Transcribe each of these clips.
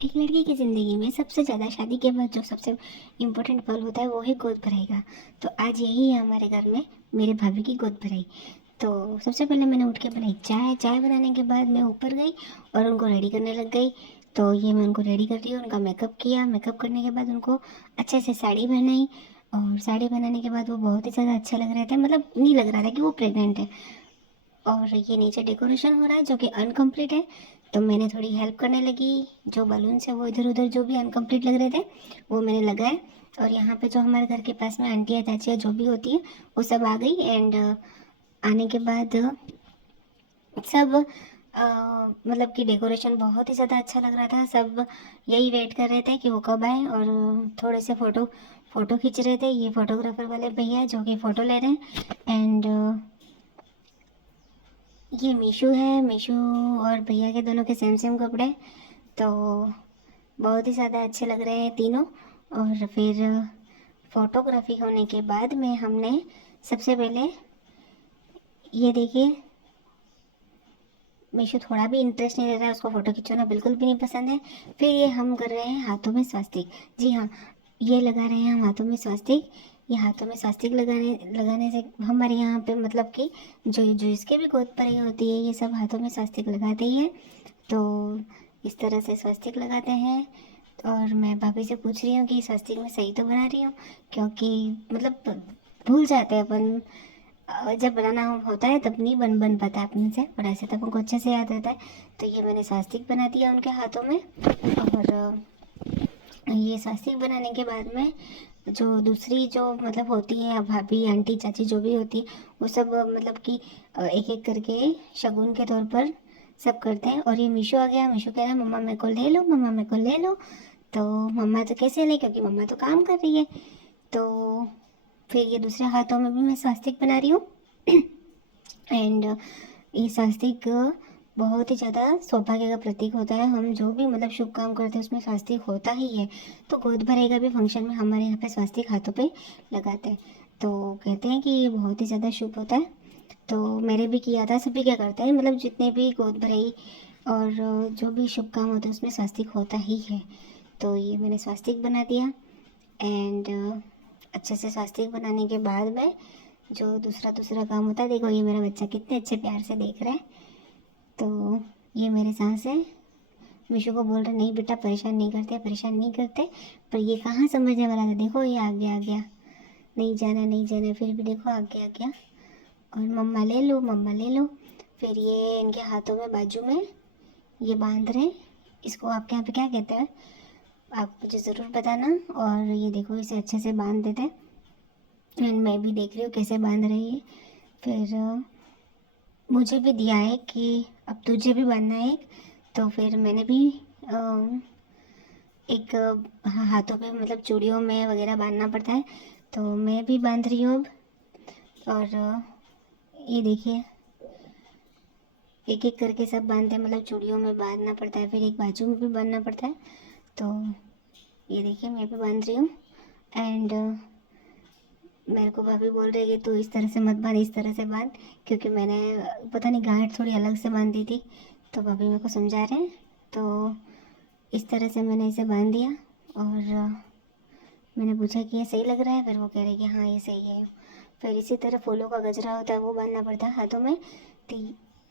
एक लड़की की ज़िंदगी में सबसे ज़्यादा शादी के बाद जो सबसे इम्पोर्टेंट पल होता है वो है गोद भराई का। तो आज यही है हमारे घर में, मेरे भाभी की गोद भराई। तो सबसे पहले मैंने उठ के बनाई चाय। चाय बनाने के बाद मैं ऊपर गई और उनको रेडी करने लग गई। तो ये मैं उनको रेडी कर रही हूँ, उनका मेकअप किया। मेकअप करने के बाद उनको अच्छे से साड़ी पहनाई। और साड़ी पहनाने के बाद वो बहुत ही ज़्यादा अच्छे लग रहे थे, मतलब नहीं लग रहा था कि वो प्रेग्नेंट है। और ये नीचे डेकोरेशन हो रहा है जो कि अनकम्प्लीट है। तो मैंने थोड़ी हेल्प करने लगी। जो बलून्स है वो इधर उधर जो भी अनकम्प्लीट लग रहे थे वो मैंने लगाए। और यहाँ पे जो हमारे घर के पास में आंटियाँ चाचियाँ जो भी होती है वो सब आ गई। एंड आने के बाद सब मतलब कि डेकोरेशन बहुत ही ज़्यादा अच्छा लग रहा था। सब यही वेट कर रहे थे कि वो कब आए। और थोड़े से फ़ोटो फ़ोटो खींच रहे थे। ये फ़ोटोग्राफर वाले भैया जो कि फ़ोटो ले रहे हैं। एंड ये मीशू है। मीशू और भैया के दोनों के सेम सेम कपड़े। तो बहुत ही ज़्यादा अच्छे लग रहे हैं तीनों। और फिर फोटोग्राफी होने के बाद में हमने सबसे पहले ये देखिए, मीशू थोड़ा भी इंटरेस्ट नहीं ले रहा है, उसको फ़ोटो खिंचवाना बिल्कुल भी नहीं पसंद है। फिर ये हम कर रहे हैं हाथों में स्वास्तिक। जी हाँ, ये लगा रहे हैं हम हाथों में स्वास्तिक। ये हाथों में स्वास्तिक लगाने लगाने से हमारे यहाँ पे मतलब कि जो जो इसके भी गोद भराई होती है ये सब हाथों में स्वास्तिक लगाते ही है। तो इस तरह से स्वास्तिक लगाते हैं। और मैं भाभी से पूछ रही हूँ कि स्वास्तिक में सही तो बना रही हूँ, क्योंकि मतलब भूल जाते हैं अपन। जब बनाना होता है तब नहीं बन पाता अपने से, और ऐसे तब उनको अच्छे से याद रहता है। तो ये मैंने स्वास्तिक बना दिया उनके हाथों में। और ये स्वास्तिक बनाने के बाद में जो दूसरी जो मतलब होती है भाभी आंटी चाची जो भी होती है वो सब मतलब कि एक एक करके शगुन के तौर पर सब करते हैं। और ये मीशो आ गया। मीशो कह रहा है मम्मा मेरे को ले लो, मम्मा मेरे को ले लो। तो मम्मा तो कैसे ले, क्योंकि मम्मा तो काम कर रही है। तो फिर ये दूसरे हाथों में भी मैं स्वास्तिक बना रही हूँ। एंड ये स्वास्तिक बहुत ही ज़्यादा सौभाग्य का प्रतीक होता है। हम जो भी मतलब शुभ काम करते हैं उसमें स्वास्तिक होता ही है। तो गोद भराई का भी फंक्शन में हमारे यहाँ पे स्वास्तिक हाथों पे लगाते हैं। तो कहते हैं कि ये बहुत ही ज़्यादा शुभ होता है। तो मैंने भी किया था। सभी क्या करते हैं, मतलब जितने भी गोद भराई और जो भी शुभ काम होते हैं उसमें स्वास्तिक होता ही है। तो ये मैंने स्वास्तिक बना दिया। एंड अच्छे से स्वास्तिक बनाने के बाद में जो दूसरा दूसरा काम होता है, देखो ये मेरा बच्चा कितने अच्छे प्यार से देख रहा है। तो ये मेरे सास है। मीशू को बोल रहे नहीं बेटा परेशान नहीं करते, परेशान नहीं करते। पर ये कहाँ समझने वाला था, देखो ये आ गया। नहीं जाना नहीं जाना, फिर भी देखो आ गया। और मम्मा ले लो, मम्मा ले लो। फिर ये इनके हाथों में बाजू में ये बांध रहे हैं। इसको आपके यहाँ पे क्या कहते हैं आप मुझे ज़रूर बताना। और ये देखो इसे अच्छे से बांध देते हैं। एंड मैं भी देख रही हूँ कैसे बांध रही है। फिर मुझे भी दिया है कि अब तुझे भी बांधना है एक। तो फिर मैंने भी एक हाथों पे मतलब चूड़ियों में वगैरह बांधना पड़ता है। तो मैं भी बांध रही हूँ अब। और ये देखिए एक एक करके सब बांधते हैं, मतलब चूड़ियों में बांधना पड़ता है, फिर एक बाजू में भी बांधना पड़ता है। तो ये देखिए मैं भी बांध रही हूँ। एंड मेरे को भाभी बोल रही है कि तू इस तरह से मत बांध, इस तरह से बांध, क्योंकि मैंने पता नहीं गांठ थोड़ी अलग से बांध दी थी। तो भाभी मेरे को समझा रहे हैं। तो इस तरह से मैंने इसे बांध दिया। और मैंने पूछा कि ये सही लग रहा है, फिर वो कह रहे कि हाँ ये सही है। फिर इसी तरह फूलों का गजरा होता है वो बांधना पड़ता है हाथों में। तो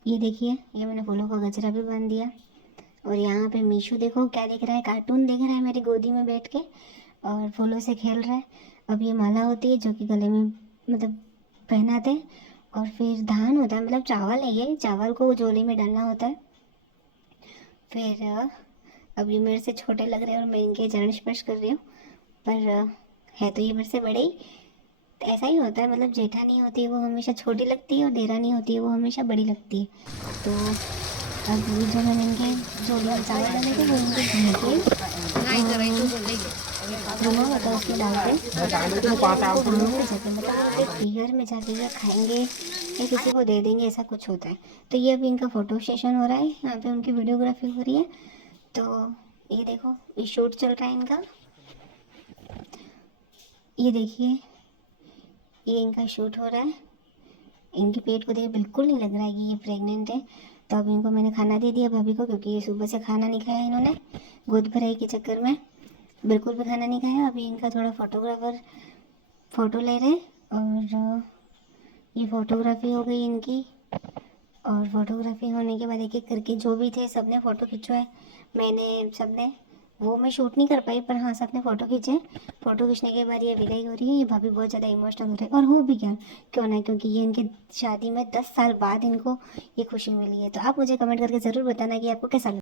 ये देखिए ये मैंने फूलों का गजरा भी बांध दिया। और यहाँ पे मीशू देखो क्या देख रहा है, कार्टून देख रहा है मेरी गोदी में बैठ के और फूलों से खेल रहा है। अब ये माला होती है जो कि गले में मतलब पहनाते हैं। और फिर धान होता है, मतलब चावल है, ये चावल को झोली में डालना होता है। फिर अब ये मेरे से छोटे लग रहे हैं और मैं इनके चरण स्पर्श कर रही हूँ। पर है तो ये मेरे से बड़े ही। तो ऐसा ही होता है, मतलब जेठानी होती है वो हमेशा छोटी लगती है और देरानी होती है वो हमेशा बड़ी लगती है। तो अब ये जो मैंने इनके झोली में चावल डाले थे वो इनके घर के रुमाल होता है उसमें डालते हैं। तो इनको वहाँ पे जाके मतलब बिहार में जाके ये खाएंगे या किसी को दे देंगे, ऐसा कुछ होता है। तो ये अभी इनका फ़ोटो सेशन हो रहा है, यहाँ पे उनकी वीडियोग्राफी हो रही है। तो ये देखो ये शूट चल रहा है इनका। ये देखिए ये इनका शूट हो रहा है। इनके पेट को देख बिल्कुल नहीं लग रहा है कि ये प्रेग्नेंट है। तो अब इनको मैंने खाना दे दिया भाभी को, क्योंकि ये सुबह से खाना नहीं खाया इन्होंने। गोद भराई के चक्कर में बिल्कुल भी खाना नहीं खाया। अभी इनका थोड़ा फोटोग्राफर फ़ोटो ले रहे और ये फ़ोटोग्राफी हो गई इनकी। और फोटोग्राफी होने के बाद एक एक करके जो भी थे सबने फ़ोटो खिंचवाए। मैंने सबने वो मैं शूट नहीं कर पाई, पर हाँ सबने फ़ोटो खींचे। फ़ोटो खींचने के बाद ये विदाई हो रही है। ये भाभी बहुत ज़्यादा इमोशनल हो रही है और हो भी क्या, क्यों ना, क्योंकि ये इनके शादी में 10 साल बाद इनको ये खुशी मिली है। तो आप मुझे कमेंट करके ज़रूर बताना कि आपको कैसा लगा।